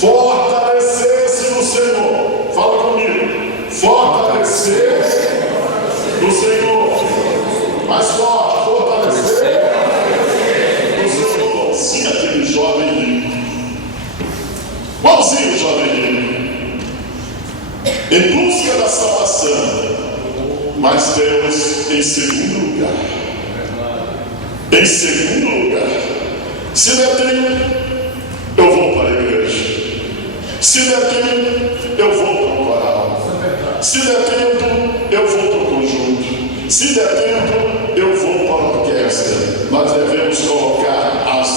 Fortalecer-se no Senhor. Fala comigo. Fortalecer no Senhor. Mais forte. Fortalecer no Senhor. Sim, aquele jovem rico. Igualzinho o jovem rico. Em busca da salvação. Mas Deus em segundo lugar. Em segundo lugar. Se der tempo, eu vou para a igreja. Se der tempo, eu vou para o coral. Se der tempo, eu vou para o conjunto. Se der tempo, eu vou para a orquestra. Nós devemos colocar as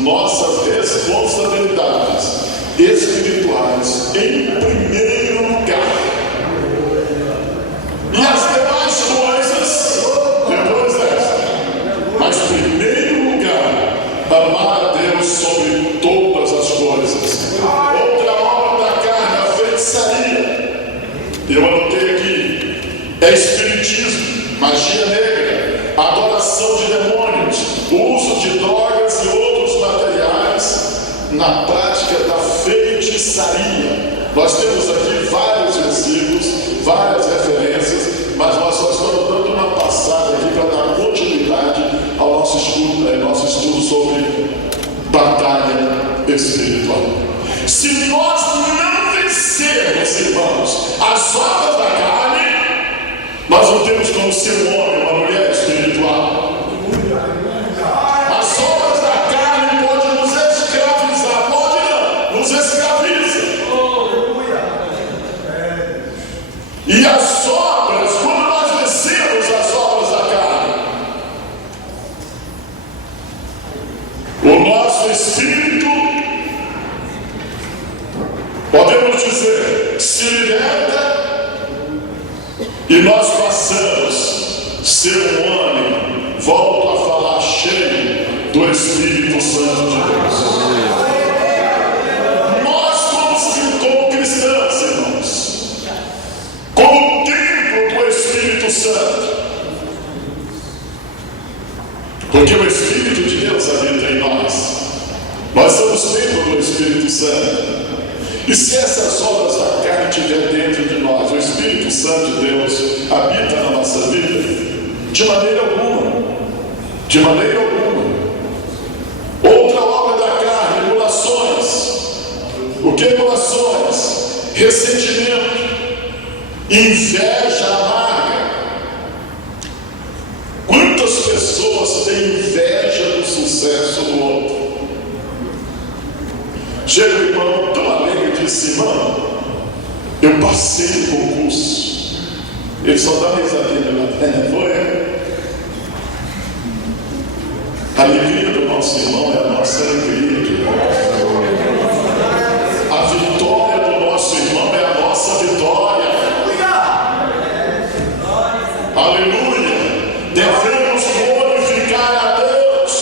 nossas responsabilidades espirituais em primeiro lugar. E as demais coisas depois dessa. Mas primeiro lugar, amar a Deus sobre todas as coisas. Outra obra da carne, a feitiçaria. Eu anotei aqui. É espiritismo, magia negra, adoração de demônios, o uso de drogas e outros materiais na prática da feitiçaria. Nós temos aqui vários versículos, várias referências, mas nós só estamos dando uma passada aqui para dar continuidade ao nosso estudo sobre batalha espiritual. Se nós não vencermos, irmãos, as obras da carne, nós não temos como ser um homem, uma mulher espiritual. As obras da carne podem nos escravizar, pode não, nos escraviza. E as obras, quando nós vencemos as obras da carne, o nosso espírito, podemos dizer, se liberta e nós passamos a ser um homem, volto a falar, cheio do Espírito Santo de Deus. Nós como cristãos, irmãos, como templo do Espírito Santo, porque o Espírito de Deus habita em nós. Nós somos templo do Espírito Santo. E se essas obras da carne estiver dentro de nós, o Espírito Santo de Deus habita na nossa vida? De maneira alguma. De maneira alguma. Outra obra da carne, emulações. O que é emulações? Ressentimento, inveja amarga. Quantas pessoas têm inveja do sucesso do outro? Chega o irmão tão alegre e disse: irmão, eu passei no concurso. Ele só dá uma risadinha na perna. Foi? A alegria do nosso irmão é a nossa alegria, irmão. A vitória do nosso irmão é a nossa vitória. Aleluia! Devemos glorificar a Deus.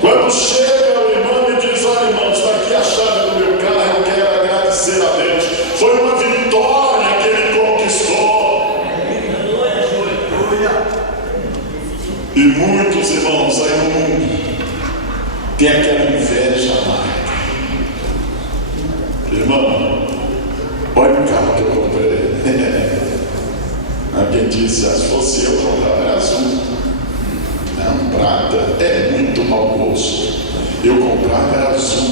Quando chega o irmão e diz: olha, irmão, está aqui a chave do meu carro, eu quero agradecer a Deus. Foi uma vitória que ele conquistou. E muitos irmãos aí no mundo tem aquela inveja amarga. Irmão, olha o carro que eu comprei. Alguém disse: se fosse eu comprar azul. Não, prata é muito mau gosto. Eu comprava era azul.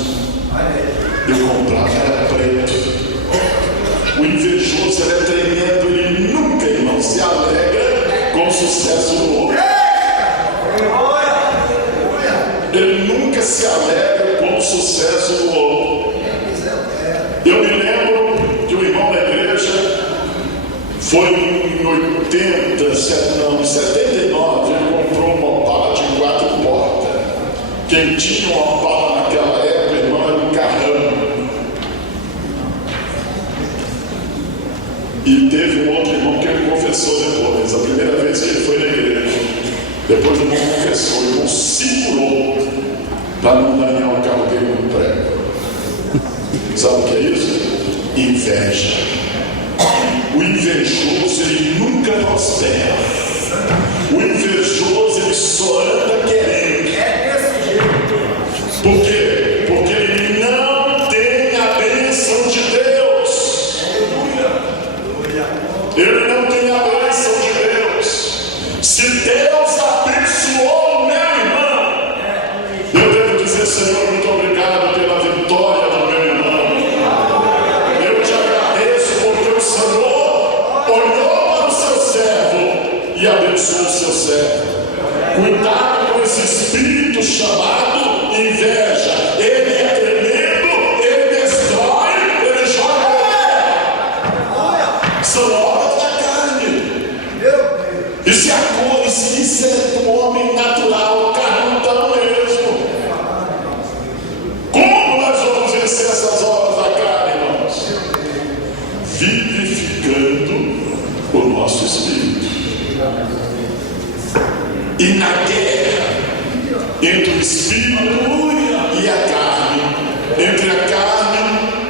Eu comprava era preto. O invejoso é tremendo, ele nunca, irmão, se alegra com o sucesso do outro. Ele nunca se alegra com o sucesso do outro. Eu me lembro que o irmão da igreja foi em 79, ele comprou uma Opala de 4 portas. Quem tinha uma Opala naquela época, irmão, era um carrão. E teve um outro irmão que ele confessou depois, a primeira vez que ele foi na igreja. Depois o irmão confessou, o irmão segurou para não dañar o carro dele no prego. Sabe o que é isso? Inveja. O invejoso, ele nunca prospera. O invejoso, ele só anda querendo. Por quê? Porque ele não tem a bênção entre o Espírito e a carne, entre a carne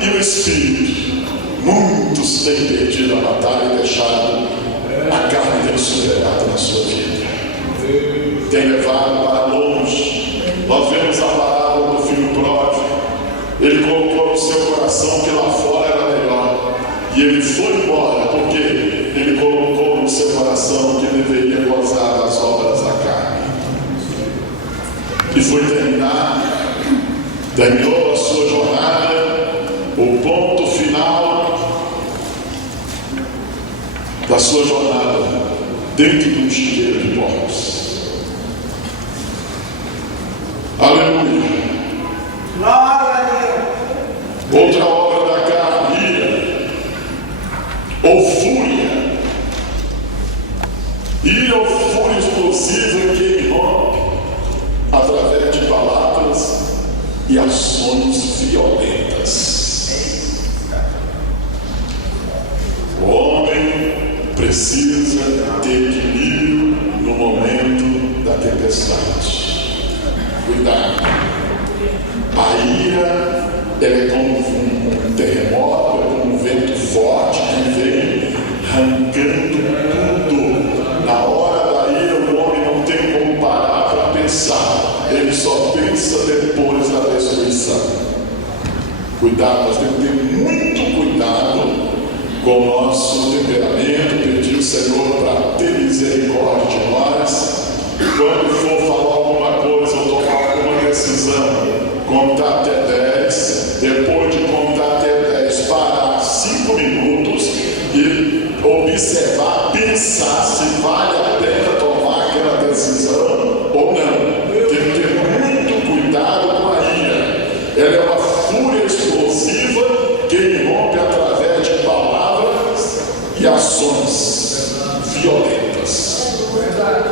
e o Espírito. Muitos têm perdido a batalha e deixado a carne ter superado na sua vida. Tem levado para longe. Nós vemos a parábola do filho pródigo. Ele colocou no seu coração que lá fora era melhor. E ele foi embora porque ele colocou no seu coração que deveria gozar das obras da carne. E foi terminou a sua jornada, o ponto final da sua jornada dentro de um chiqueiro de porcos. Aleluia. Outra obra da carne, ira ou fúria. Ira ou fúria explosiva que irrompe através de palavras e ações violentas. O homem precisa ter equilíbrio no momento da tempestade. Cuidado. A ira é como um terremoto, é como um vento forte que vem arrancando tudo. Na hora da ira, o homem não tem como parar para pensar. Ele só pensa depois da destruição. Cuidado, nós temos que ter muito cuidado com o nosso temperamento, pedir ao Senhor para ter misericórdia de nós. Quando for falar alguma coisa ou tomar alguma decisão, contar até 10, depois de contar até 10, parar 5 minutos e observar, pensar se vale a pena tomar aquela decisão ou não. Tem que ter muito cuidado com a ira. Ela é uma fúria explosiva que irrompe através de palavras e ações violentas.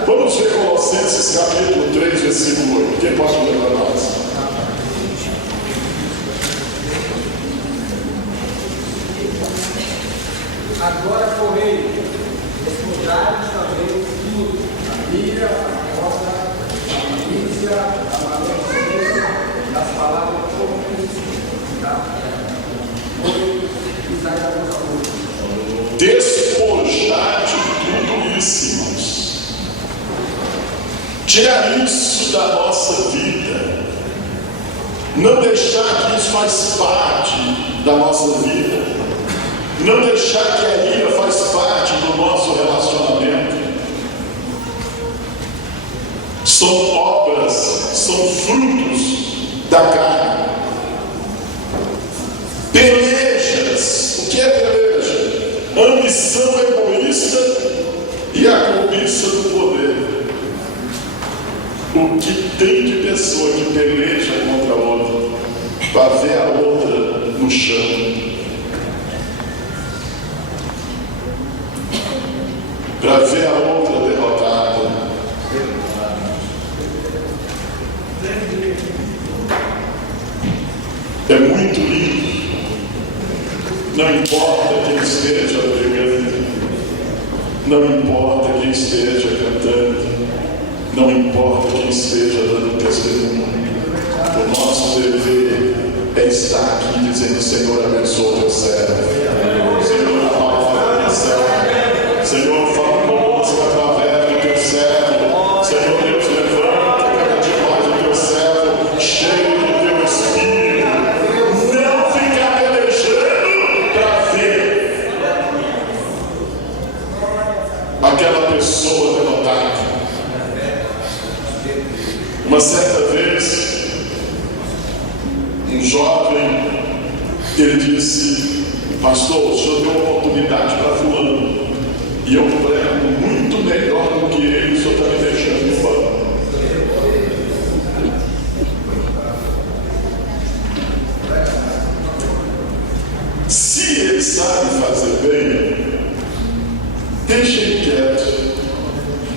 Vamos ver Colossenses capítulo 3, versículo 8. Quem pode ler para nós? Agora, porém, escutai também tudo: a ira, a cobra, a malícia, a maledicência, das palavras despojar de tudo isso, irmãos. Tirar isso da nossa vida. Não deixar que isso faz parte da nossa vida. Não deixar que a ira faz parte do nosso relacionamento. São obras, são frutos da carne. Pelejas. O que é peleja? Ambição egoísta e a cobiça do poder. O que tem de pessoa que peleja contra a outra para ver a outra no chão, para ver a outra derrotada. É muito lindo. Não importa quem esteja pregando, não importa quem esteja cantando, não importa quem esteja dando testemunho. O nosso dever é estar aqui dizendo: Senhor, abençoa o teu servo. Senhor, fala teu servo. Senhor, fala conosco através do teu servo. Senhor Deus, levanta cada dia mais o teu servo, cheio do teu Espírito. Não ficar pelejando para ver aquela pessoa derrotada. Uma certa vez, um jovem, ele disse: pastor, o senhor deu uma oportunidade para fulano, e eu prego muito melhor do que ele, o senhor está me deixando no banco. Se ele sabe fazer bem, deixe ele quieto.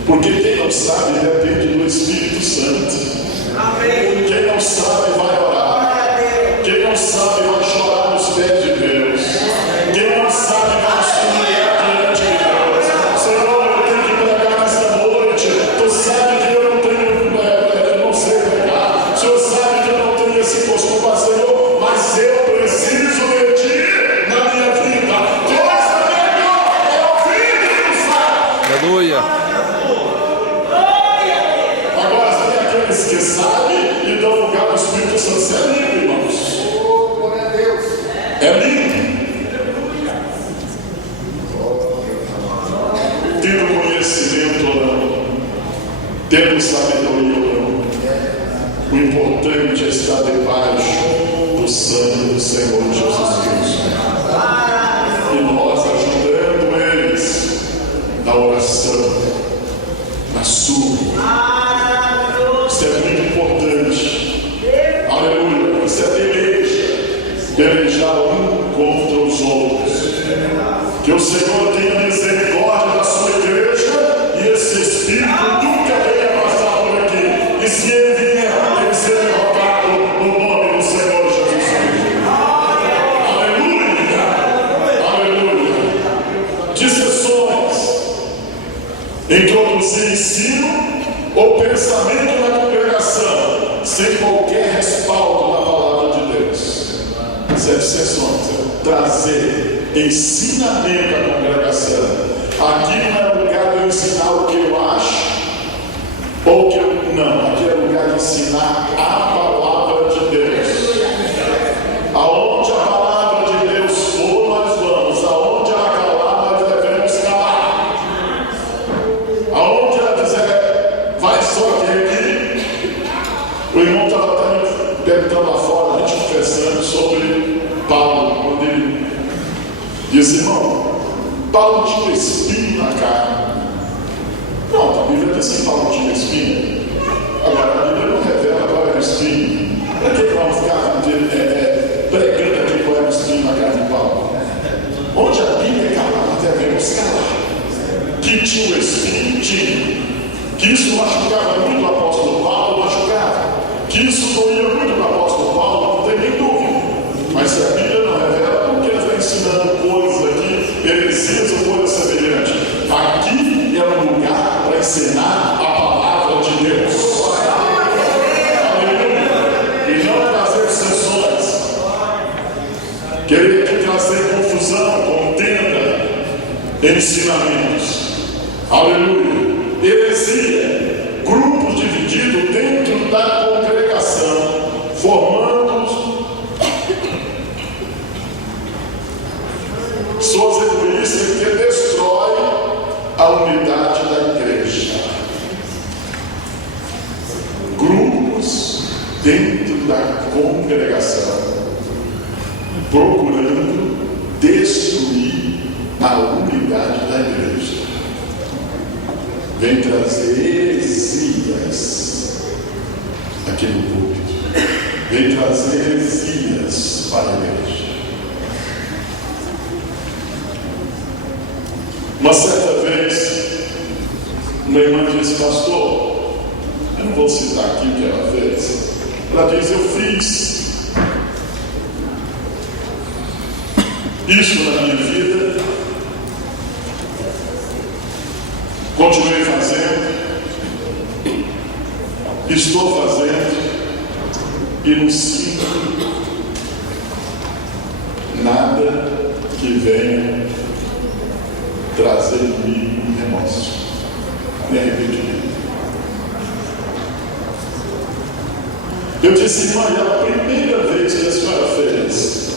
Porque quem não sabe depende do Espírito Santo. Amém. Quem não sabe vai orar. Quem não sabe vai chorar nos pés de Deus. Quem não sabe vai humilhar diante de Deus. Senhor, eu tenho que pregar nesta noite. Tu sabe que eu não tenho, eu não sei É lindo. Tendo conhecimento ou não, tendo sabedoria ou não, o importante é estar debaixo do sangue do Senhor Jesus Cristo. E nós ajudando eles na oração, na súplica. Isso é muito importante. Aleluia. Isso é pelejar um contra os outros. Que o Senhor tenha misericórdia da sua igreja e esse Espírito nunca venha passar por aqui. E se ele vier, ele ser derrotado no nome do Senhor Jesus Cristo. Aleluia! Aleluia! De sessões, introduzir ensino ou pensamento na congregação, sem qualquer respaldo na palavra de Deus. 7 sessões, trazer ensinamento à congregação. Aqui não é lugar de eu ensinar o que eu acho, ou o que eu não. Aqui é lugar de ensinar a palavra de Deus. Aonde a palavra de Deus for, nós vamos. Aonde ela calar, nós devemos calar. Aonde ela dizer, vai só aqui. O irmão estava até perguntando lá fora, a gente conversando sobre Paulo, quando ele disse, irmão, Paulo tinha espinho na carne. Não, a Bíblia diz que Paulo tinha espinho. Agora, a Bíblia não revela qual era o espinho. Para que vamos ficar pregando aqui qual era o espinho na carne de Paulo? Onde a Bíblia é calada, devemos calar. Que tinha o espinho, tinha. Que isso machucava muito o apóstolo Paulo, machucava. Que isso doía muito o apóstolo Paulo, não tem nem dúvida. Mas se a Bíblia não revela, por que ele está ensinando coisas aqui, heresias ou coisas semelhantes? Aqui é um lugar para ensinar a palavra de Deus. Aleluia! E não trazer sessões. Querer aqui trazer confusão, contenda, ensinamentos. Aleluia! Heresia, grupos divididos dentro da congregação, formando suas egoístas que destrói a unidade da igreja. Grupos dentro da congregação procurando destruir a unidade da igreja. Vem trazer heresias aqui no púlpito. Vem trazer heresias para a igreja. Uma certa vez, uma irmã disse, pastor, eu não vou citar aqui o que ela fez. Ela diz, eu fiz isso na minha vida, continuei fazendo, estou fazendo, e não sinto nada que venha trazer em mim um remorso, nem arrependimento. Eu disse, irmã, é a primeira vez que a senhora fez.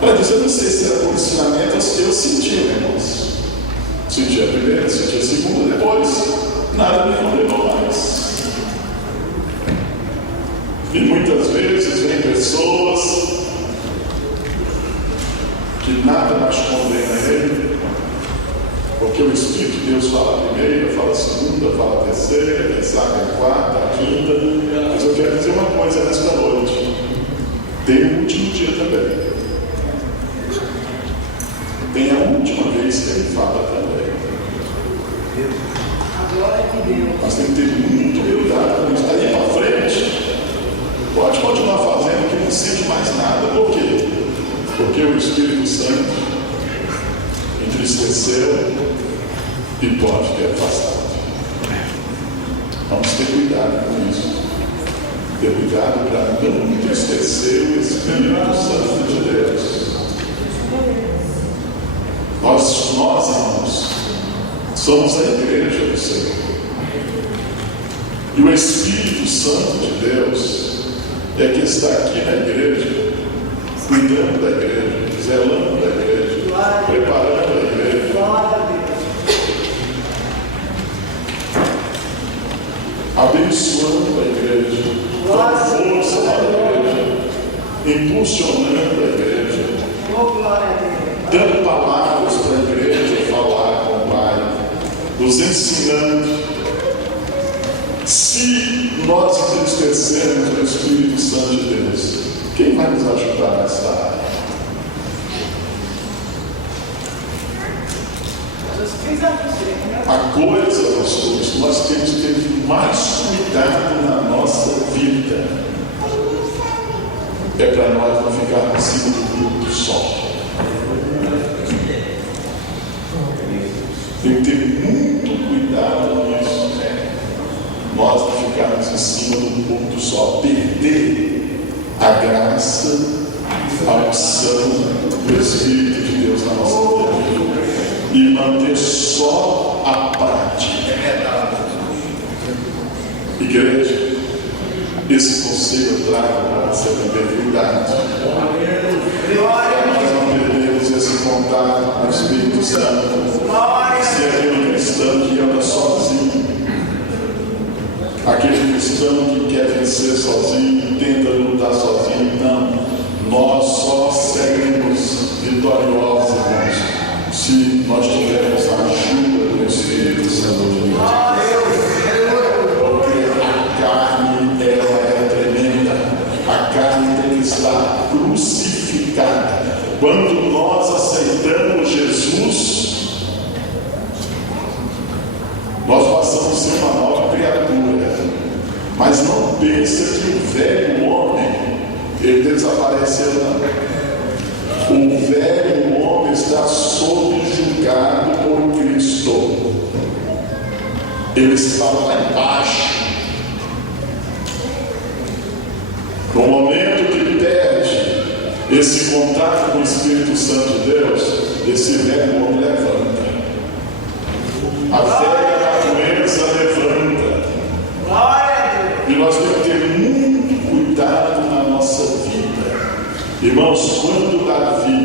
Ela disse, eu não sei se era por ensinamento ou se eu senti o remorso. Senti a primeira, senti a segunda, depois nada me condenou mais. E muitas vezes vem pessoas que nada mais condena ele, porque o Espírito de Deus fala a primeira, fala a segunda, fala a terceira, quem sabe a quarta, a quinta. Mas eu quero dizer uma coisa nesta noite: tem o último dia também. Tem a última vez que ele fala também. Mas tem que ter muito cuidado com isso. Daí para frente, pode continuar fazendo que não sente mais nada. Por quê? Porque o Espírito Santo entristeceu e pode ter afastado. Vamos ter cuidado com isso. Ter cuidado para não entristecer o Espírito Santo de Deus. Nós, irmãos, somos a igreja do Senhor. E o Espírito Santo de Deus é que está aqui na igreja cuidando da igreja, zelando da igreja, preparando a igreja, abençoando a igreja, dando força para a igreja, impulsionando a igreja, dando palavras para a igreja falar com o Pai, nos ensinando. Se nós entristecermos o Espírito Santo de Deus, quem vai nos ajudar nessa área? A coisa, pastores, nós temos que ter mais cuidado na nossa vida. É para nós não ficarmos em cima do grupo só. Tem que ter muito cuidado nisso, né? Nós não ficarmos em cima do ponto só, perder a graça, a unção do Espírito de Deus na nossa vida e manter só a prática. Igreja, esse conselho eu trago para você também, cuidado. Nós não perdemos esse contato com o Espírito Santo. Se é aquele cristão que anda sozinho, aquele cristão que quer vencer sozinho, tenta lutar sozinho, não. Nós só seremos vitoriosos, irmãos, se nós tivermos a ajuda do Espírito Santo de Deus. Porque a carne, ela é tremenda. A carne tem que estar crucificada. Quando nós aceitamos Jesus, nós passamos a ser uma nova criatura. Mas não pensa que o velho homem, ele desapareceu, não. O velho homem está subjugado por Cristo. Ele está lá embaixo. No momento que perde esse contato com o Espírito Santo de Deus, esse velho homem levanta. A velha natureza levanta. E nós temos que ter muito cuidado na nossa vida. Irmãos, quando Davi,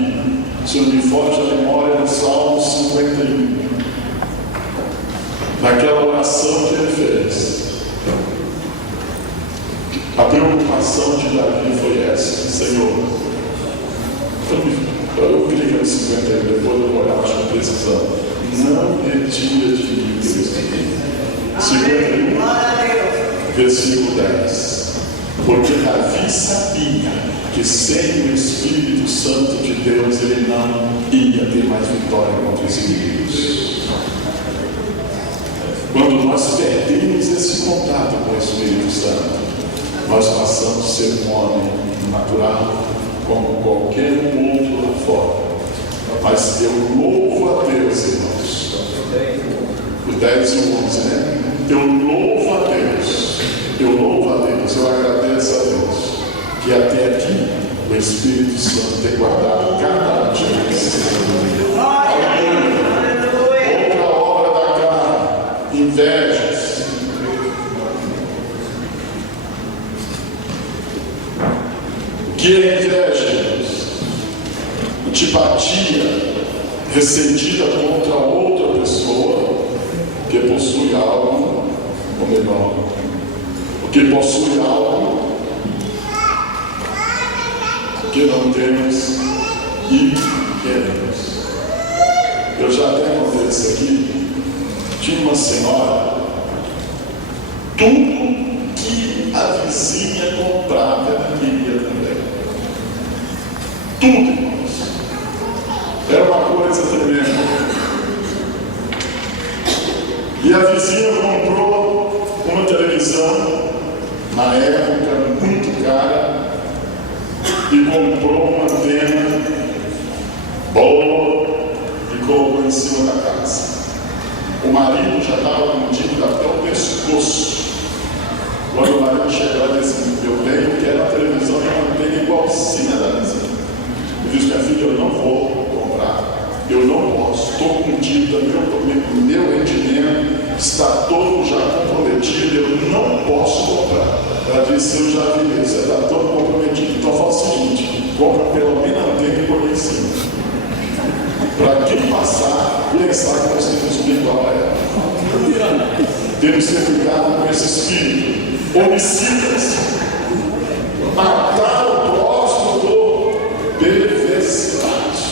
se não me foge a memória, no Salmo 51, naquela oração que ele fez, a preocupação de Davi foi essa: Senhor, eu clico no 51, depois eu vou olhar, acho que precisamos. Não retira de mim, Deus. 51, versículo 10. Porque Davi sabia que sem o Espírito Santo de Deus ele não ia ter mais vitória contra os inimigos. Quando nós perdemos esse contato com o Espírito Santo, nós passamos a ser um homem natural como qualquer outro lá fora. Mas eu louvo a Deus, irmãos. O 10 e o 11, né? Eu louvo a Deus. Eu agradeço a Deus que até aqui o Espírito Santo tem guardado cada um de nós. Outra obra da carne, invejas. O que é inveja, irmãos? Antipatia, ressentida contra outra pessoa que possui algo, ou melhor, que possui algo que não temos e queremos. Eu já até contei isso aqui. Tinha uma senhora, tudo que a vizinha comprava ela queria também. Tudo, irmãos. Era uma coisa tremenda. E a vizinha comprou uma televisão, na época muito cara, e comprou uma antena boa e colocou em cima da casa. O marido já estava com dívida até o pescoço. Quando o marido chegou, ela disse: eu tenho que era a televisão e uma antena igualzinha da vizinha. Eu disse: minha filha, eu não vou comprar, eu não posso, estou com dívida, meu rendimento está todo já comprometido, eu não posso comprar. Ela disse: eu já vi isso, ela está todo comprometido. Então fala o seguinte: compra pelo menos a antena e põe em cima. Para quem passar, pensar que nós temos que igual a ela. Temos que ter cuidado com esse espírito. Homicidas. Matar o próximo por perversidade.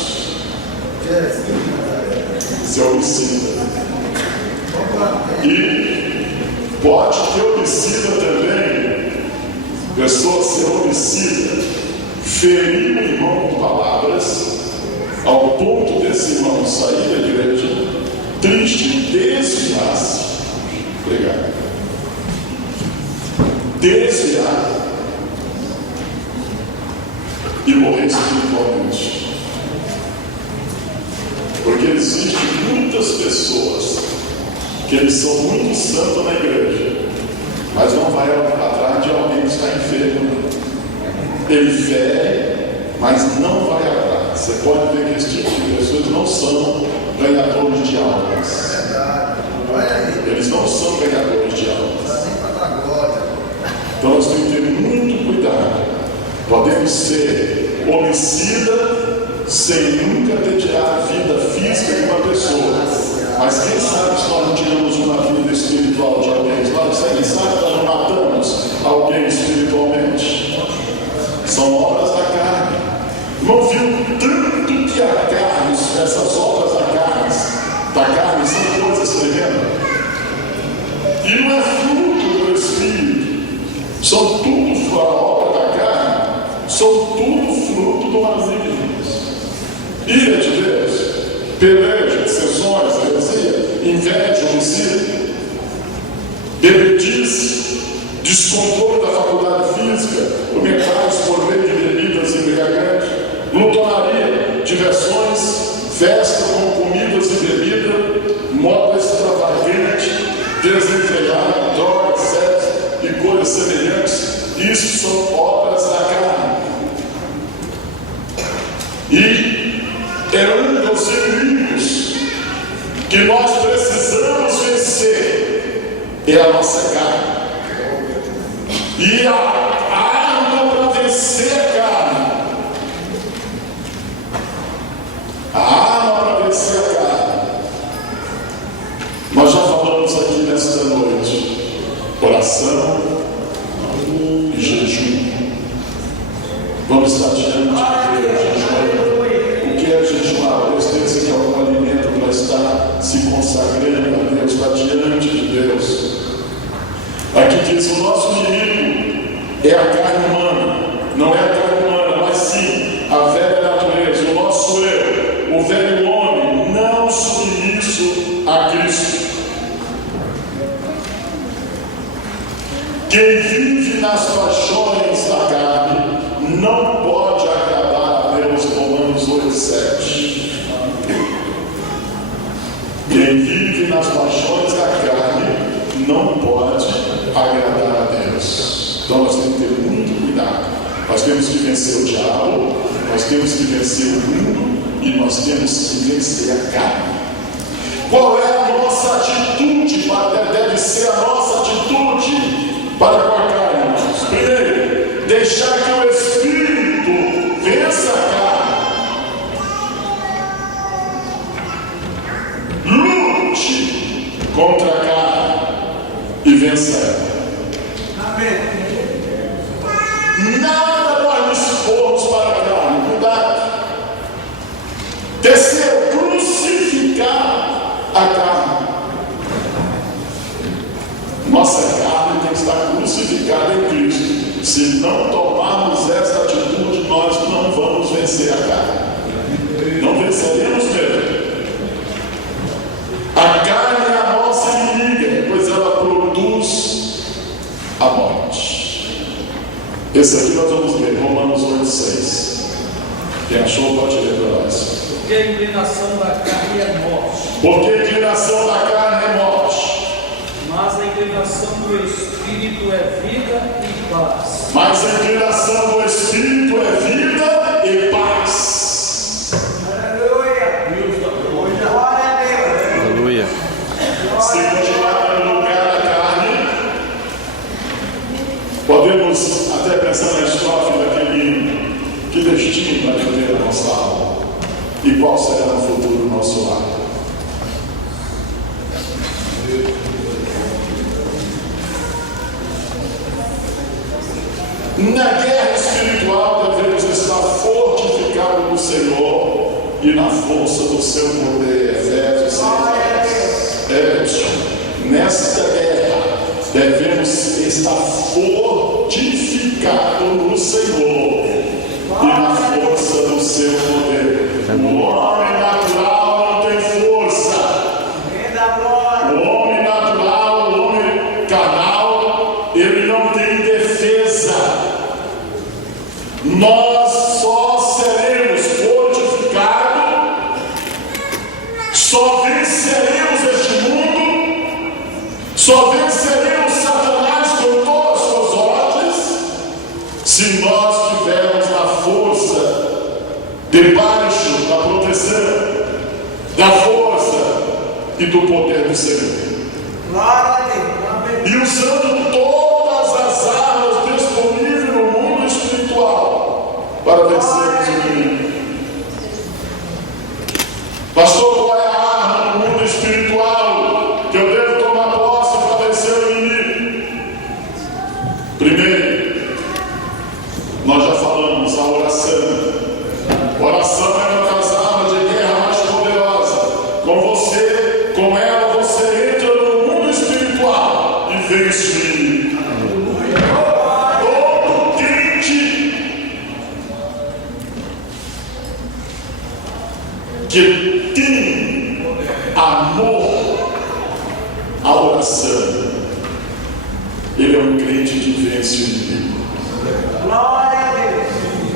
Isso é homicida. E pode ter homicida também, pessoa ser homicida, ferir o irmão com palavras, ao ponto desse irmão sair da igreja, triste, desviar-se. Obrigado. Desviar e morrer espiritualmente. Porque existem muitas pessoas que eles são muito santos na igreja, mas não vai atrás de alguém que está enfermo. Ele fere, mas não vai atrás. Você pode ver que esse tipo de pessoas não são ganhadores de almas. Eles não são ganhadores de almas. Então nós temos que ter muito cuidado. Podemos ser homicida sem nunca ter tirado a vida física de uma pessoa. Mas quem sabe se nós não tiramos uma vida espiritual de alguém? Quem sabe nós não matamos alguém espiritualmente? São obras da carne. Não viu tanto que a carne, essas obras da carne são coisas tremendas. E não é fruto do Espírito. São tudo a obra da carne. São tudo fruto do maligno. Ira de Deus, peleja, dissensões, heresia, inveja, homicídio, bebedice, descontrole da faculdade física, comentários por meio de bebidas embriagantes, glutonaria, diversões, festa com comidas e bebida, moda extravagante, desenfreada, drogas, sexo e coisas semelhantes. Isso são obras da carne. E é um dos inimigos que nós precisamos vencer, é a nossa carne. E a arma para vencer a carne, nós já falamos aqui nesta noite: oração e jejum. Vamos estar diante de Deus, jejuando. O que é jejuar? Deus tem que ser algum alimento para estar se consagrando a Deus, estar diante de Deus. Aqui diz: o nosso inimigo é a carne humana. Não é a carne humana, mas sim a velha natureza, o nosso eu, o velho homem, não submisso a Cristo. Quem vive nas paixões da carne não pode agradar a Deus. Romanos 8:7. Quem vive nas paixões da carne não pode agradar a Deus. Então nós temos que ter muito cuidado. Nós temos que vencer o diabo, nós temos que vencer o mundo e nós temos que vencer a carne. Qual é a nossa atitude? Deve ser a nossa atitude para com a carne, irmãos. Primeiro, deixar que o Espírito vença a carne. Lute contra a carne e vença ela. Amém. Nada nós nos expomos para a carne. Cuidado. Terceiro, crucificar a carne. Nossa carne tem que estar crucificada em Cristo. Se não tomarmos essa atitude, nós não vamos vencer a carne. Não venceremos mesmo. A carne é a nossa inimiga, pois ela produz a morte. Esse aqui nós vamos ler, Romanos 8:6. Quem achou pode ler para nós. Porque a inclinação da carne é morte. Porque a inclinação da carne é morte. Mas a inclinação do Espírito é vida e paz. Mas a inclinação do Espírito é vida e paz. Aleluia. Glória a Deus. Aleluia. Se continuar no lugar da carne, podemos E qual será no futuro o nosso lar? Na guerra espiritual devemos estar fortificados no Senhor e na força do seu poder. Efésios 6. Nesta guerra devemos estar fortificados no Senhor e na força do seu poder. O homem natural não tem força. O homem natural, o homem carnal, ele não tem defesa. Nós só seremos fortificados, só venceremos este mundo, só venceremos Satanás com todas as suas ordens, se nós tivermos a força debaixo da proteção, da força e do poder do Senhor. E usando todas as armas disponíveis no mundo espiritual para vencermos o inimigo. Pastor, qual é a arma no mundo espiritual que eu devo tomar posse para vencer o inimigo? Primeiro, nós já falamos, a oração. Oração é uma das armas de guerra mais poderosas. Com ela você entra no mundo espiritual e vence o inimigo. Todo crente que tem amor à oração, ele é um crente que vence o inimigo.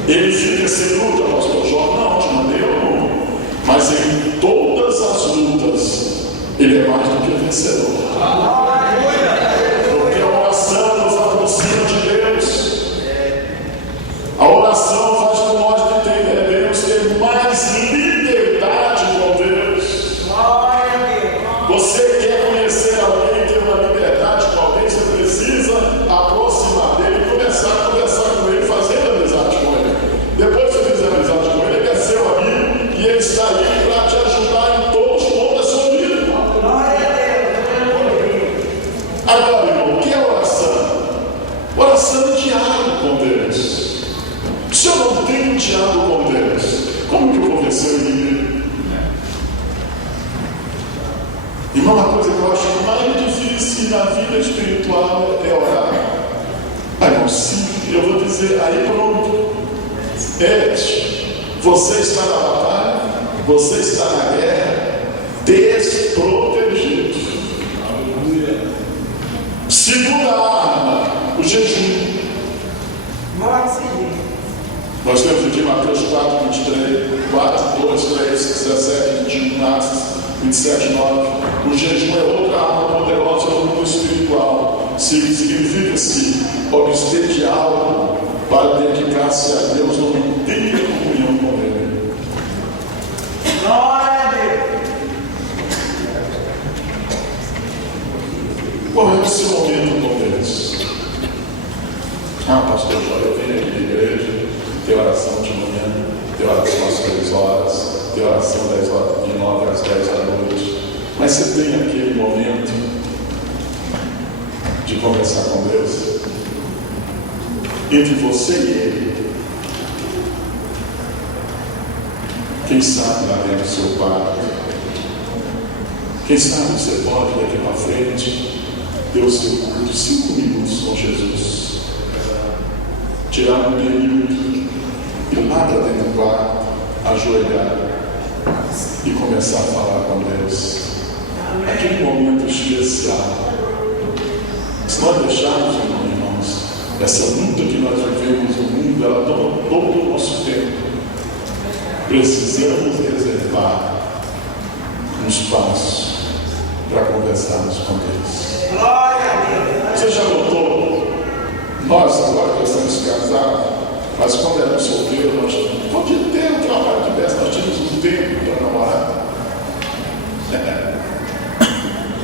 Ele fica sem luta, pastor Jó? Não, te mandei amor. Mas em todas as lutas, ele é mais do que vencedor. Porque a oração nos aproxima de Deus. A oração faz com nós devemos ter mais liberdade com Deus. Você quer conhecer alguém, ter uma liberdade com alguém, você precisa aproximar dele e começar a conversar com ele, fazendo amizade com ele. Depois que você fizer amizade com ele, ele é seu amigo e ele está ali para te ajudar em todos os pontos da sua vida. Agora, irmão, o que é oração? Oração é diálogo com Deus. Se eu não tenho diálogo com Deus, como que eu vou vencer o inimigo? Irmão, uma coisa que eu acho mais difícil na vida espiritual é orar. Irmão, sim, eu vou dizer, aí pronto. Você está na batalha, você está na guerra, desprotegido. Segunda arma, o jejum. Nós temos aqui Mateus 4, 23, 4, 2, 3, 17, 21, Atos 27, 9. O jejum é outra arma poderosa no mundo espiritual. Significa-se obter de algo para dedicar-se a Deus numa inteira comunhão com Ele. Glória a Deus! Qual é o seu momento com Deus? Pastor Jó, eu venho aqui na igreja, tem oração de manhã, tem oração às 3 horas, tem oração 10 horas, de 9 às 10 da noite. Mas você tem aquele momento de conversar com Deus? Entre você e Ele. Quem sabe lá dentro do seu quarto. Quem sabe você pode daqui para frente ter o seu culto 5 minutos com Jesus. Tirar um período, ir lá para dentro do quarto, ajoelhar e começar a falar com Deus. Aquele momento especial. Se nós deixarmos, irmãos, essa luta que nós vivemos no mundo, ela toma todo o nosso tempo. Precisamos reservar um espaço para conversarmos com Deus. Glória a Deus! Você já notou? Nós agora que estamos casados, mas quando éramos solteiros, nós podia ter um trabalho que desse, nós tínhamos um tempo para namorar.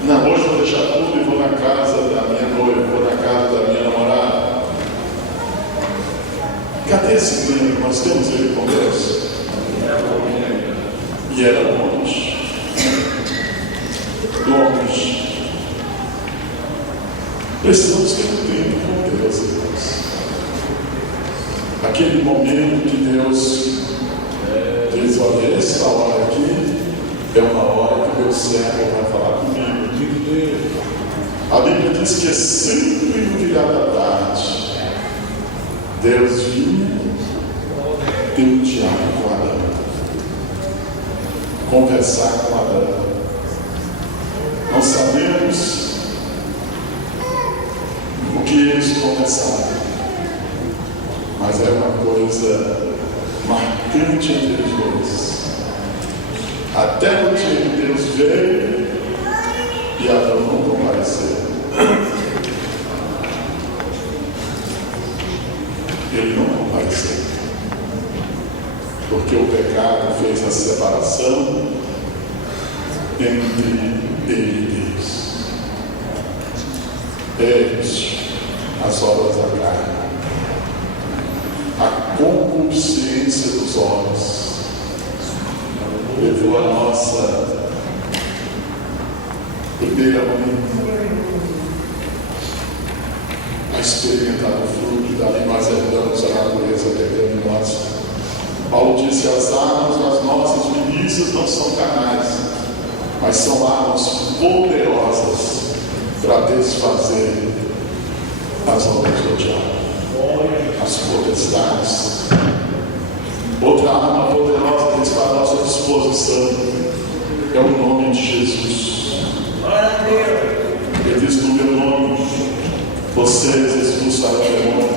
Não, hoje eu vou deixar tudo e vou na casa da minha noiva, vou na casa da minha namorada. Cadê esse tempo? Nós temos ele com Deus? E era longe. Longe. Precisamos ter um tempo com Deus, irmãos. Aquele momento que Deus diz: olha, essa hora aqui é uma hora que meu servo vai falar comigo. A Bíblia diz que é sempre no virar da tarde Deus vinha ter um diálogo com Adão, conversar com Adão. Não sabemos o que eles conversaram, mas é uma coisa marcante entre os dois. Até o dia que Deus veio e Adão não compareceu. Ele não compareceu, porque o pecado fez a separação entre ele e Deus. Eis as obras da carne, a concupiscência dos olhos, levou a nossa primeira mãe a experimentar o fruto, e dali nós herdamos a natureza pecaminosa. Paulo disse: as armas das nossas milícias não são carnais, mas são armas poderosas para desfazer as obras do diabo, as potestades. Outra arma poderosa que está à nossa disposição é o nome de Jesus. Ele diz: no meu nome vocês expulsarão demônios,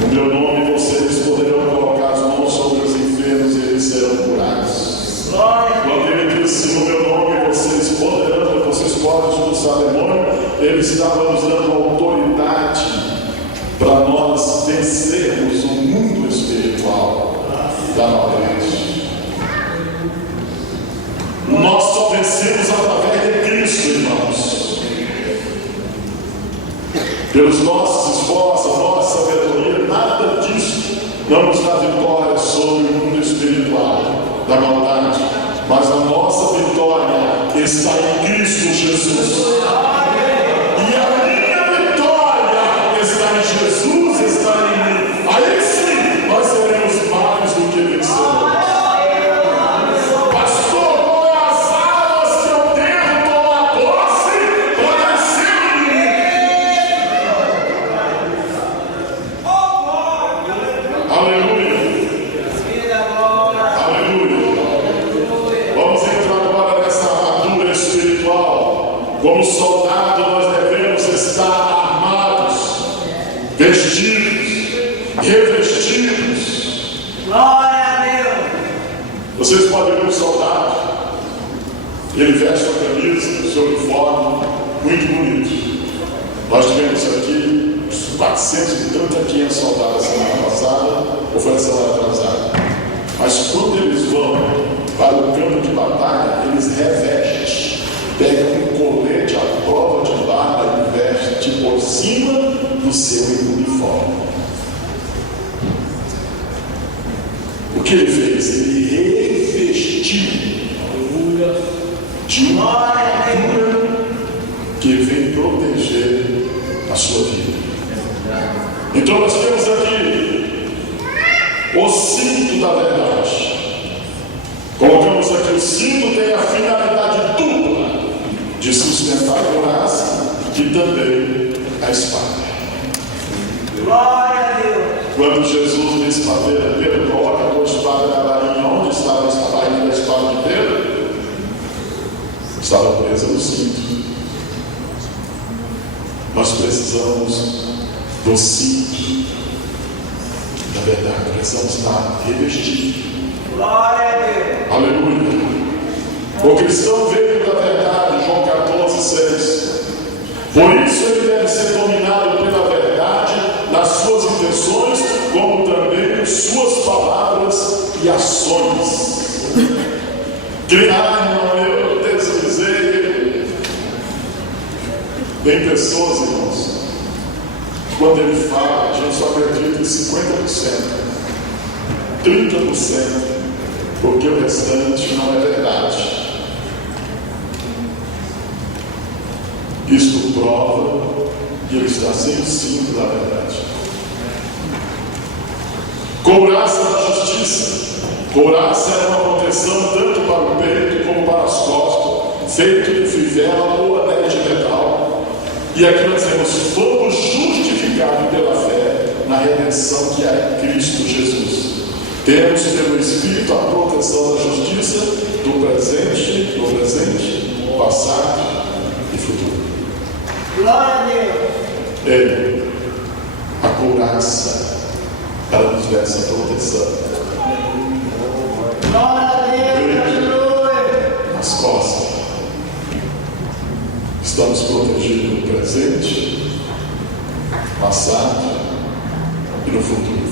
no meu nome vocês poderão colocar as mãos sobre os enfermos e eles serão curados. Quando ele disse: no meu nome vocês podem expulsar demônio, ele estava nos dando autoridade para nós vencermos o mundo espiritual da maldade. Nós só vencemos através de Cristo, irmãos. Pelos nossos esforços, a nossa sabedoria, nada disso não nos dá vitória sobre o mundo espiritual da maldade, mas a nossa vitória está em Cristo Jesus. E a minha vitória está em Jesus, está em mim. Aí sim nós seremos mais do que vencedores. Como soldado, nós devemos estar armados, vestidos, revestidos. Glória a Deus! Vocês podem ver um soldado, ele veste a camisa, o seu uniforme, muito bonito. Nós tivemos aqui 400 e tanto 500 soldados semana passada, ou foi a semana atrasada. Mas quando eles vão para o campo de batalha, eles revestem. Pega um colete à prova de bala e veste por cima do seu uniforme. O que ele fez? Ele revestiu de uma armadura que vem proteger a sua vida. Então nós temos aqui o cinto da verdade. Colocamos aqui: o cinto tem a finalidade dupla de sustentar a couraça e também a espada. Glória a Deus! Quando Jesus disse para Pedro: Pedro, coloca a tua espada na varinha. Onde estava a varinha da espada de Pedro? Estava presa no cinto. Nós precisamos do cinto da verdade, precisamos estar revestidos. Glória a Deus! Aleluia! O cristão veio da verdade, João 14,6. Por isso ele deve ser dominado pela verdade nas suas intenções, como também suas palavras e ações. Irmão, eu deslizei. Tem pessoas, irmãos, quando ele fala, a gente só acredita em 50%, 30%, porque porque o restante não é verdade. Isto prova que ele está sempre cinto da verdade. Couraça da justiça. Couraça é uma proteção tanto para o peito como para as costas, feito de fivela ou anéis de metal. E aqui nós temos: fomos justificados pela fé na redenção que é Cristo Jesus. Temos pelo Espírito a proteção da justiça do presente, passado e futuro. Glória a Deus. Ele, a couraça, ela nos dá essa proteção. Glória a Deus. Aleluia. Nas costas, estamos protegidos no presente, passado e no futuro.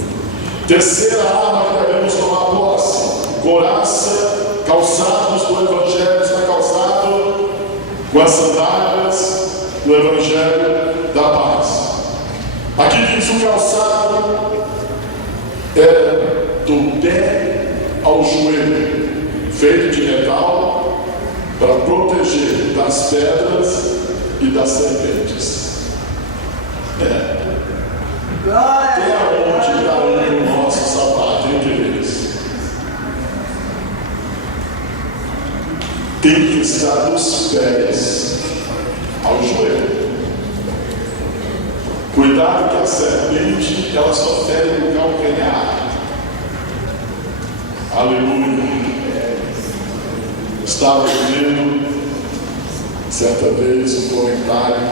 Terceira arma que devemos tomar posse: couraça, calçados do Evangelho, está calçado com as sandálias do Evangelho da paz. Aqui diz: o calçado é do pé ao joelho, feito de metal, para proteger das pedras e das serpentes. Glória Tem a aonde Deus. cair o nosso sapato, hein, queridos? Tem que estar dos pés ao joelho. Cuidado que a serpente, ela só fere no calcanhar. Aleluia. Estava lendo certa vez um comentário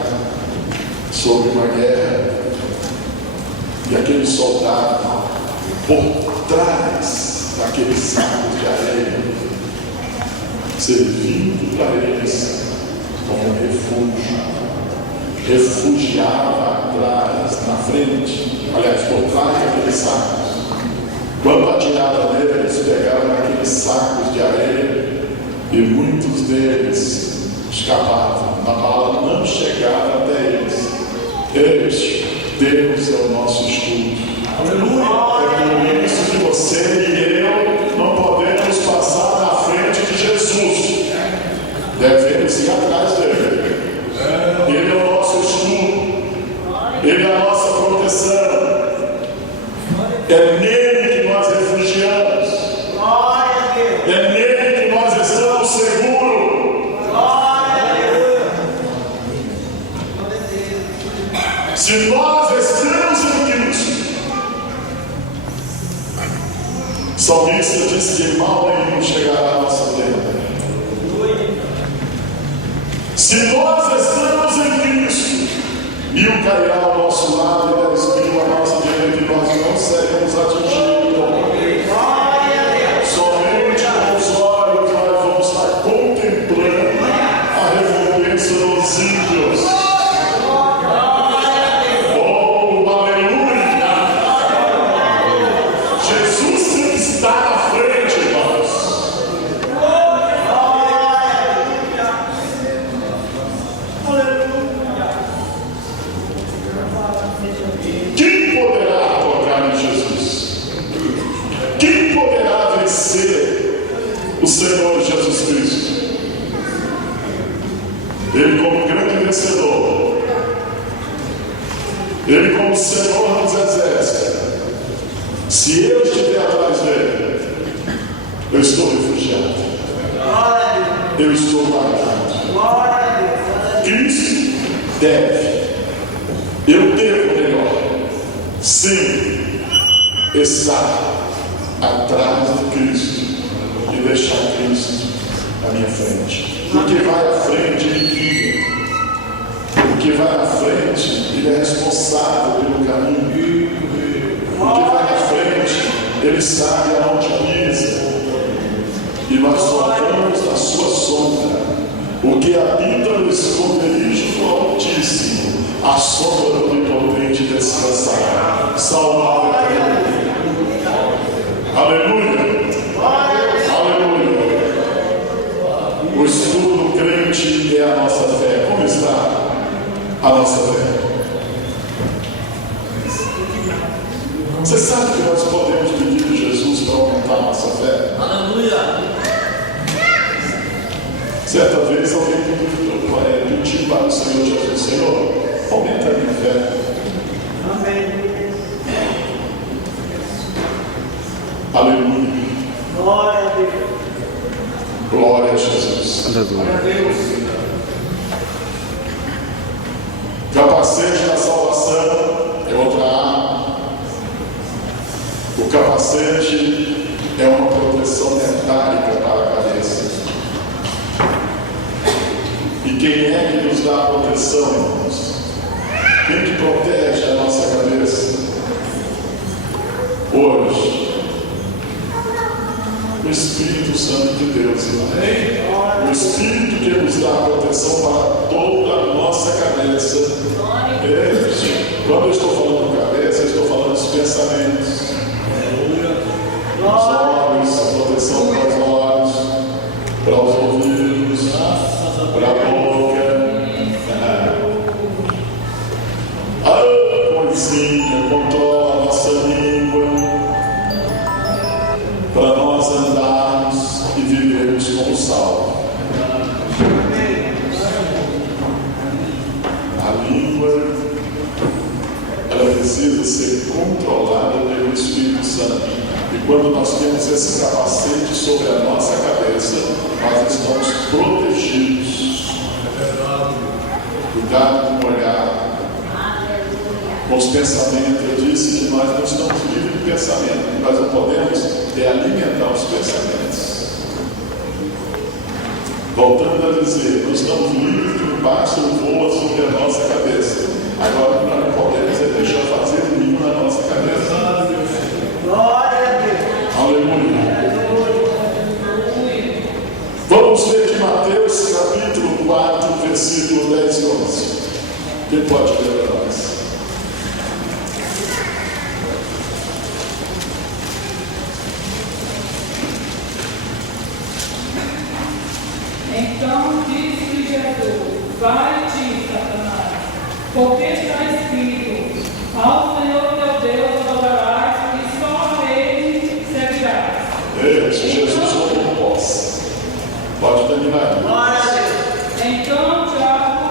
sobre uma guerra, e aquele soldado, por trás daqueles sacos de areia, servindo para eles como refúgio, refugiava atrás, na frente, aliás, por trás daqueles sacos. Quando atiraram nele, eles pegaram naqueles sacos de areia e muitos deles escapavam. A bala não chegava até eles. Deus é o nosso escudo. Aleluia! É por isso que você e eu não podemos passar na frente de Jesus. Devemos ir atrás dele. Ele é o nosso escudo. Ele é a nossa proteção. É nele que nós refugiamos. Glória a Deus. É nele que nós estamos seguros. Glória a Deus. Se nós estamos em Cristo, o salmista diz que mal nenhum chegará à nossa terra. Se nós estamos em Cristo, mil cairá ao nosso lado e 10.000 à nossa direita, e nós não seremos atingidos. Somente com os olhos nós vamos estar contemplando a recompensa dos ímpios. Oh, aleluia! Jesus tem que estar na frente, irmãos. Quem poderá tocar em Jesus? Quem poderá vencer o Senhor Jesus Cristo? Ele como grande vencedor, Ele como Senhor dos exércitos. Se eu estiver atrás dele, eu estou refugiado, eu estou guardado. Glória a Deus. Cristo deve, eu devo melhor, sim, estar atrás de Cristo e deixar Cristo à minha frente. O que vai à frente, ele guia. O que vai à frente, ele é responsável pelo caminho. O que vai à frente, ele sabe aonde pisa. E nós só vamos na sua sombra. O que habita no esconderijo do Altíssimo, a sombra do Onipotente descansará. Salve a Deus. Aleluia. Aleluia. O escudo crente é a nossa fé. Como está a nossa fé? Você sabe que nós podemos pedir a Jesus para aumentar a nossa fé? fé. Aleluia. Certa vez alguém pediu para o Senhor Jesus: Senhor, aumenta a minha fé. Amém. Aleluia. Glória a Deus. Glória a Jesus. Glória a Deus. Capacete da salvação é outra arma. O capacete é uma proteção metálica para a cabeça. E quem é que nos dá a proteção, irmãos? Quem que protege a nossa cabeça? Hoje, o Espírito Santo de Deus, irmão. O Espírito que nos dá a proteção para toda a nossa cabeça. Quando eu estou falando de cabeça, eu estou falando dos pensamentos. Os olhos, a proteção para os olhos, para os ouvidos, para a boca. A coisinha controla a nossa língua, para nós andarmos e vivermos como salvos. A língua, ela precisa ser controlada pelo Espírito Santo. E quando nós temos esse capacete sobre a nossa cabeça, nós estamos protegidos. Cuidado com o olhar, com os pensamentos. Eu disse que nós não estamos livres de pensamento, mas não podemos alimentar os pensamentos. Voltando a dizer, nós estamos livres de um pássaro voa sobre a nossa cabeça. Agora o que nós não podemos é deixar fazer ninho na nossa cabeça. Glória a Deus. Aleluia. Vamos ler de Mateus capítulo 4, versículo 10 e 11. Quem pode ler para nós? Então disse Jesus: Vai-te, Satanás, porque está escrito: Ao Senhor teu Deus adorarás e só a Ele servirás. Jesus tomou posse. Pode terminar. Glória a Deus. Então o diabo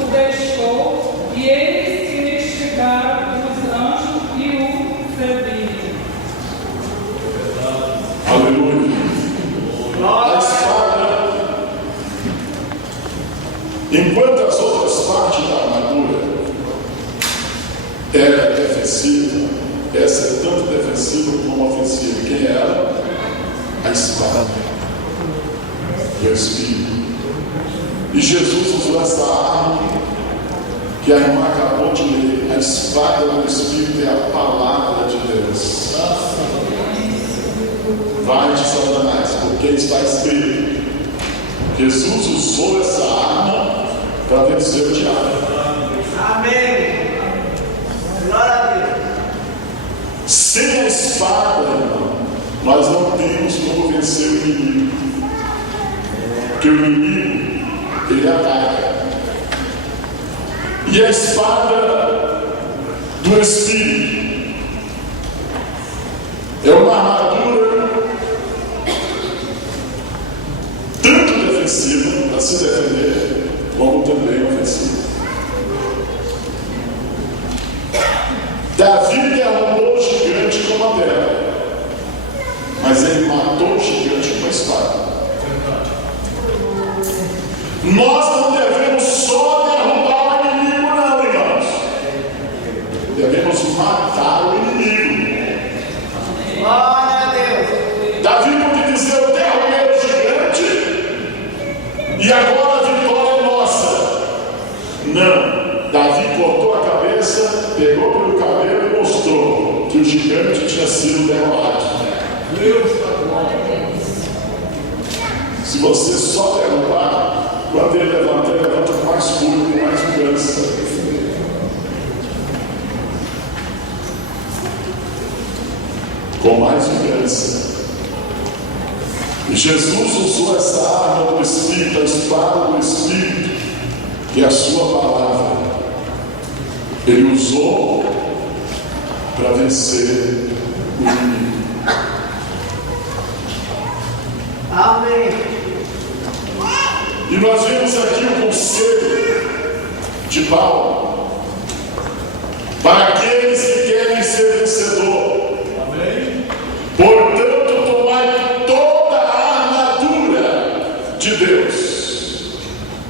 o deixou e eles se investigaram dos anjos e o serviram. Aleluia. A espada, enquanto as outras partes da armadura era defensiva, essa é tanto defensiva como ofensiva. Quem é ela? A espada do Espírito. E Jesus usou essa arma que a irmã acabou de ler. A espada do Espírito é a palavra de Deus. Vai de Satanás, porque está escrito. Jesus usou essa arma para vencer o diabo. Amém. Glória a Deus. Sem a espada, irmão, nós não temos como vencer o inimigo. Porque o inimigo, ele ataca. E a espada do Espírito é uma armadura tanto defensiva para se defender, como também ofensiva. Davi derrubou o gigante com a terra, mas ele matou o gigante com a espada. Nós não devemos só derrubar o inimigo, não, irmãos. Devemos matar o inimigo. Glória a Deus. Davi pode dizer: eu derrubei o gigante e agora a vitória é nossa. Não. Davi cortou a cabeça, pegou pelo cabelo e mostrou que o gigante tinha sido derrotado. Se você só derrubar, quando ele levanta com mais fúria, com mais vingança. Com mais vingança. E Jesus usou essa arma do Espírito, a espada do Espírito, que é a sua palavra. Ele usou para vencer o inimigo. Amém. E nós vimos aqui o conselho de Paulo para aqueles que querem ser vencedor. Amém. Portanto, tomai toda a armadura de Deus.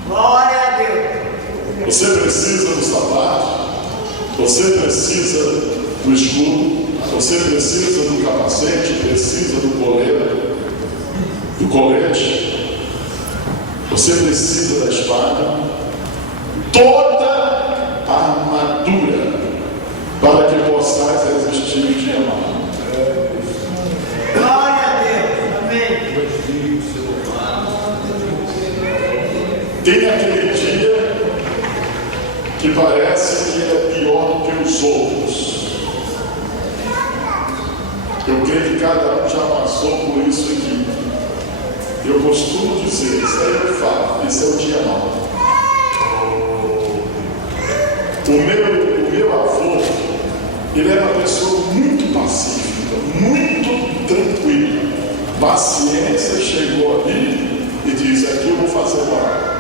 Glória a Deus. Você precisa do sapato, você precisa do escudo, você precisa do capacete, precisa do colete, você precisa da espada, toda a armadura para que possais resistir o dia mau. Glória a Deus. Amém. Tem aquele dia que parece que é pior do que os outros. Eu creio que cada um já passou por isso aqui. Eu costumo dizer, isso aí eu falo, esse é o dia mau. O meu avô, ele era uma pessoa muito pacífica, muito tranquila. Paciência, chegou ali e disse, aqui eu vou fazer barulho.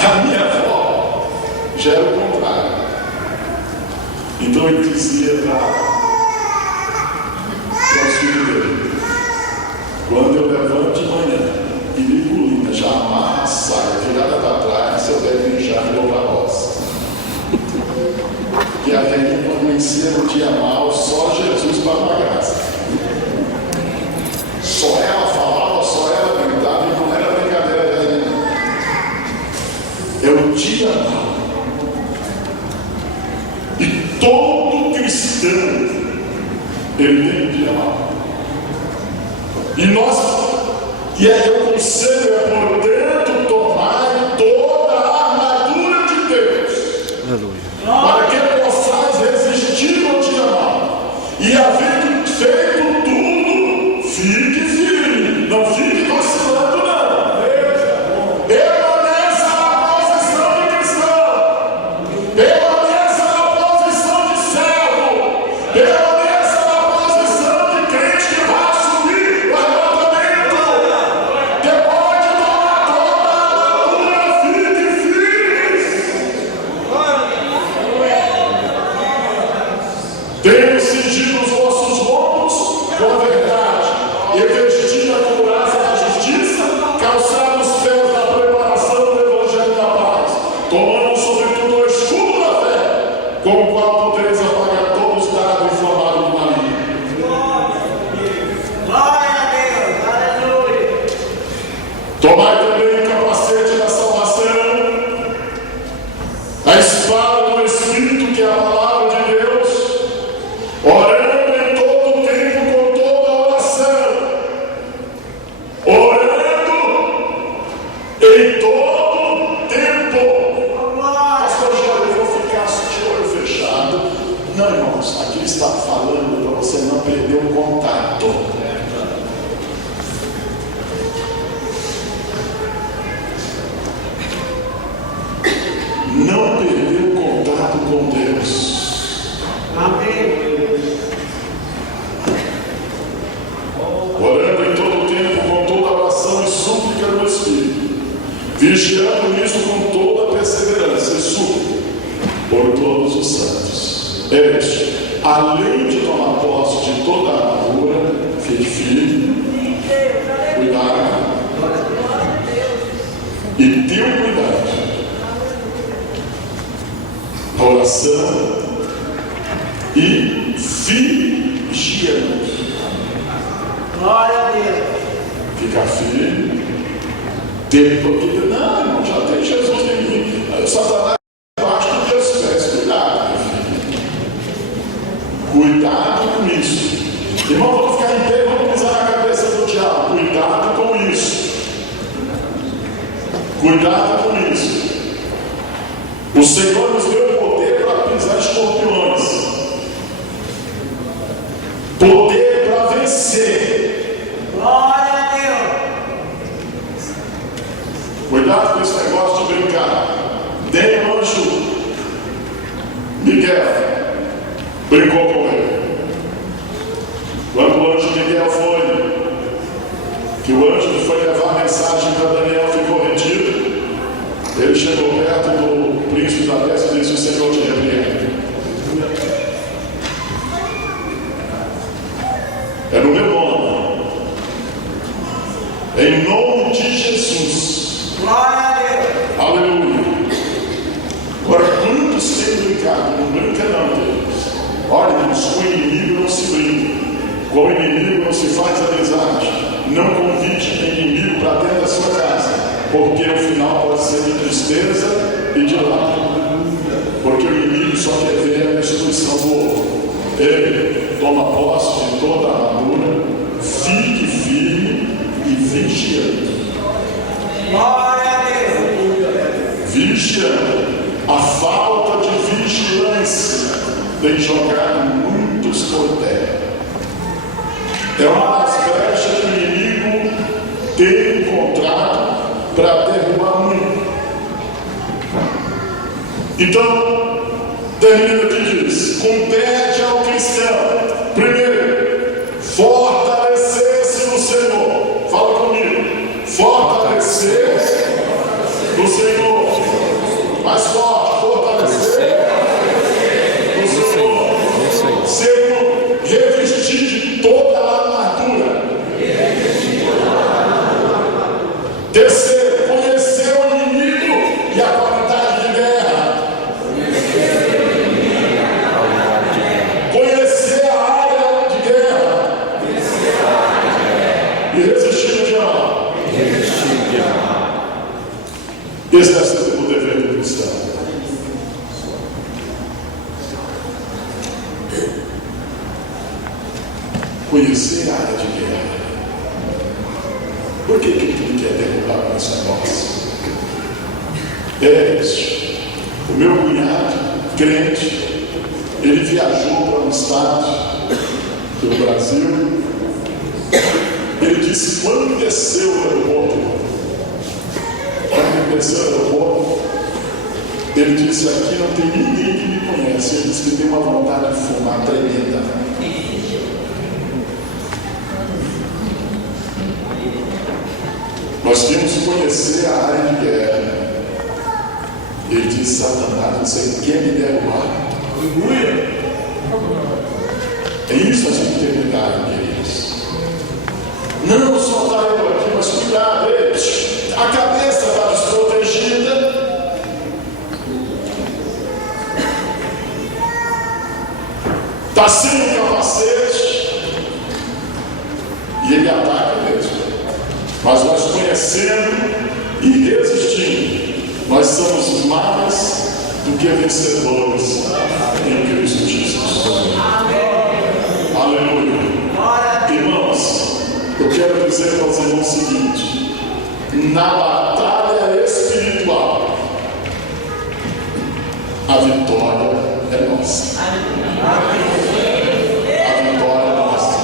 A minha avó já era o contrário. Então ele dizia para os filhos dele, quando eu levanto de manhã e ligo o lina, já amarra a saia, virada para trás, eu deve mijar e louvar a roça. E até quando conhecia no dia mal, só Jesus para a graça. Só ela falava, só ela gritava, e não era brincadeira dela. É o dia mau. E todo cristão, ele tem um dia mau. E aí o conselho é, portanto, tomai toda a armadura de Deus. Aleluia. Para que possais resistir ao dia mau. E havendo feito tudo, fique firme. Não fique vacilando, não. Permaneça na posição de cristão. Permaneça na posição de servo. Permaneça na posição de crente que vai assumir o arrebatamento. Depois de tomar toda a armadura, fique firme. Tenham cingido os vossos lombos com a verdade, e vestido a couraça da justiça, calçado os pés da preparação do evangelho da paz, tomando sobretudo o escudo da fé, com o qual podereis apagar todos os dardos inflamados do maligno. Glória a Deus. Aleluia. Tomai também o capacete da salvação, a espada do Espírito, que é a palavra de Deus, orando em todo o tempo com toda a oração. Orando em todo o tempo. Pastor Jorge, eu vou ficar de olho fechado. Não, irmãos, aqui está falando para você não perder o contato. Não perder o contato com Deus. Amém. Orando em todo o tempo com toda a oração e súplica no Espírito, vigiando nisso com toda a perseverança e súplica por todos os santos. Este, além de tomar posse de toda a armadura, fique firme, cuidado, e tenha cuidado. Oração e vigiando. Glória a Deus. Ficar firme. Ter porque não, irmão, já tem Jesus em mim. Satanás debaixo dos teus pés. Cuidado, meu filho. Cuidado com isso. Irmão, vamos ficar em pé, vamos pisar na cabeça do diabo. Cuidado com isso. Cuidado com isso. O Senhor nos deu poder para pisar escorpiões. Poder para vencer. Glória a Deus. Cuidado com esse negócio de brincar. Nem o anjo Miguel brincou com ele. Quando o anjo Miguel foi que o anjo que foi levar a mensagem para Daniel ficou retido. Ele chegou perto do príncipe da Pérsia e disse: o Senhor te repreende. É no meu nome, em nome de Jesus. Glória a Deus. Aleluia. Agora, quantos têm brincado? Não brinca não, Deus. Olha, irmãos, com o inimigo não se brinca. Com o inimigo não se faz amizade. Não convide inimigo para dentro da sua casa, porque o final pode ser de tristeza e de lágrimas. Porque o inimigo só quer ver a destruição do outro. Ele toma posse de toda a armadura, fique firme e vigiando. Glória a Deus. Vigiando. A falta de vigilância tem jogado muitos por terra. É uma das brechas que o inimigo tem encontrado para derrubar muito. Então, termina aqui e diz: compete ao cristão, primeiro, fortalecer-se no Senhor. Fala comigo. Fortalecer-se no Senhor. Mais forte, fortalecer no Senhor. Segundo, revestir de toda a armadura. Terceiro, conhecer o inimigo e a qualidade de guerra. Conhecer a área de guerra. E resistir no diabo. Esse deve ser o dever do cristão. Conhecer a área de guerra. Por que ele quer derrubar essa nossa? É isso. O meu cunhado, crente, ele viajou para um estado do Brasil. Ele disse: quando desceu o aeroporto, ele disse: aqui não tem ninguém que me conhece. Ele disse que tem uma vontade de fumar tremenda. Nós temos que conhecer a área de guerra. Ele disse: Satanás, você quer me derrubar? É isso a gente tem que cuidar, queridos. Não só está eu aqui, mas cuidado, a cabeça está desprotegida. Está sem o capacete. E ele ataca mesmo. Mas nós conhecendo e resistindo, nós somos mais do que vencedores em Cristo Jesus. Aleluia. Irmãos, eu quero dizer para os irmãos o seguinte: na batalha espiritual, a vitória é nossa. A vitória é nossa.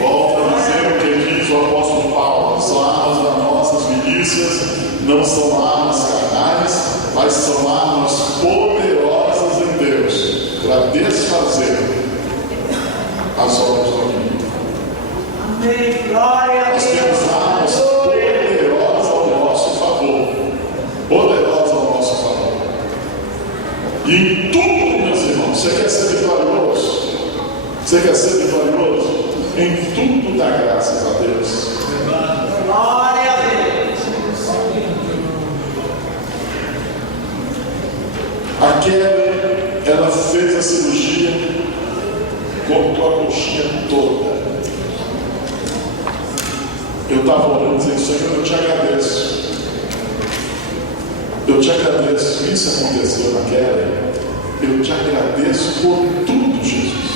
Volto a dizer o que diz o apóstolo Paulo: as armas das nossas milícias não são armas carnais, mas são armas poderosas em Deus para desfazer as obras do inimigo. Amém. Glória a Nós Deus. temos armas poderosas ao nosso favor. Poderosas ao nosso favor. E em tudo, meus irmãos, você quer ser vitorioso? Você quer ser vitorioso? Em tudo dá graças a Deus. Glória a Deus. A Kelly, ela fez a cirurgia, cortou a coxinha toda. Eu estava orando dizendo: Senhor, eu te agradeço. Eu te agradeço. Isso aconteceu na Kelly. Eu te agradeço por tudo, Jesus.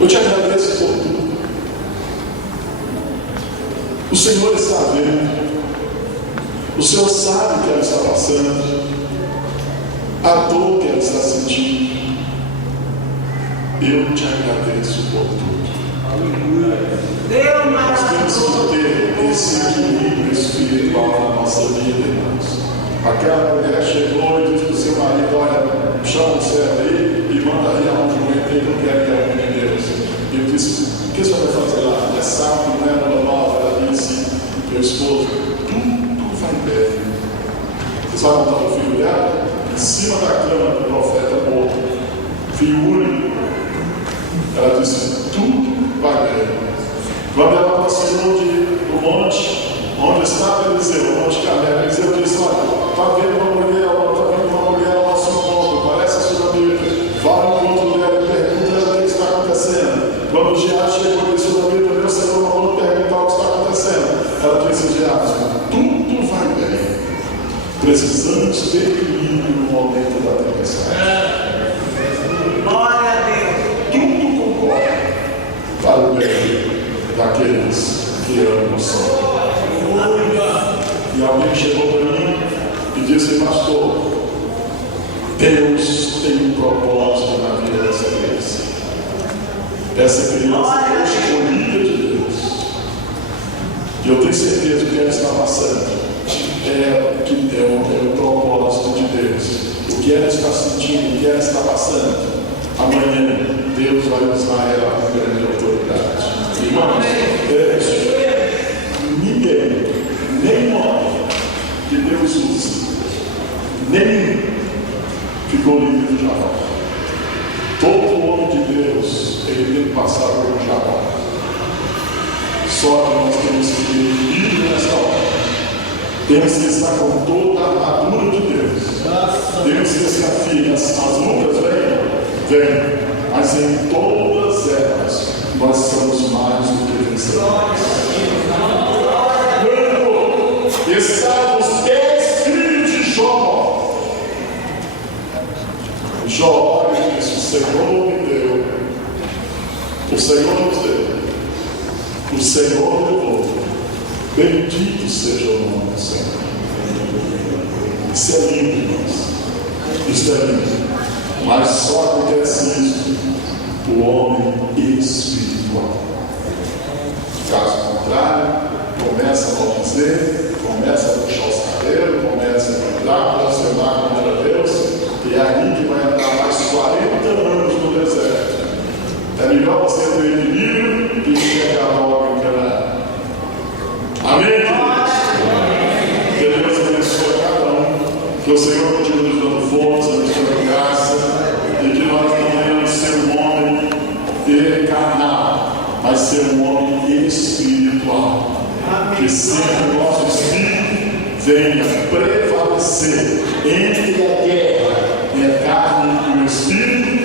Eu te agradeço por tudo. O Senhor está vendo. O Senhor sabe o que ela está passando, a dor que ela está sentindo. Eu te agradeço por tudo. Deus Nós temos que ter esse equilíbrio espiritual na nossa vida, irmãos. Aquela mulher chegou e disse para o seu marido: olha, chama o céu aí e manda aí aonde o ele não quer que arrume Deus. E eu disse: o que você vai fazer lá? É sábado, não é? meu esposo, tudo vai bem. Você sabe onde estava o filho dela? Em cima da cama do profeta morto, filho único. Ela disse, tudo vai bem. Quando ela aproximou do monte, onde estava Eliseu, o monte Carmelo, Eliseu disse, olha, está vendo uma mulher ao nosso encontro, parece a sunamita, vai no encontro dela e pergunta ela o que está acontecendo. Quando o Geazi chegou e disse, sunamita, meu Senhor mandou perguntar o que está acontecendo. Ela disse, Geazi, tudo vai bem. Precisamos ter equilíbrio no momento da tempestade. Glória a Deus. Tudo concorre para o bem daqueles que amam o Senhor. E alguém chegou para mim e disse, pastor, Deus tem um propósito na vida dessa criança. Essa criança é escolhida de Deus. E eu tenho certeza que ela está passando é o propósito de Deus. O que ela está sentindo, o que ela está passando, amanhã Deus vai usar ela com grande autoridade. Irmãos, ninguém, nem homem que Deus usa, nem ficou livre de Jabal. Todo homem de Deus, ele tem que passar por um Jabal. Só que nós temos que ir livre nessa hora. Temos que estar com toda a armadura de Deus. Temos que estar firmes. As lutas vêm, mas em todas elas nós somos mais do que vencedores. Quando estavam os 10 filhos de Jó, Jó disse, o Senhor me deu, o Senhor nos deu, o Senhor levou. Bendito seja o nome do Senhor. Isso é lindo, irmãos. Isso é lindo. Mas só acontece isso o homem espiritual. Caso contrário, começa a maldizer, começa a puxar os cabelos, começa a gritar, blasfemar contra Deus, e é aí que vai andar mais 40 anos no deserto. É melhor você ter equilíbrio e chegar logo em Canaã. Amém, queridos? Que Deus abençoe cada um. Que o Senhor continue nos dando força, nos dando graça. E que nós não venhamos ser um homem carnal, mas ser um homem espiritual. Que sempre o nosso espírito venha prevalecer entre a guerra e a carne e o espírito.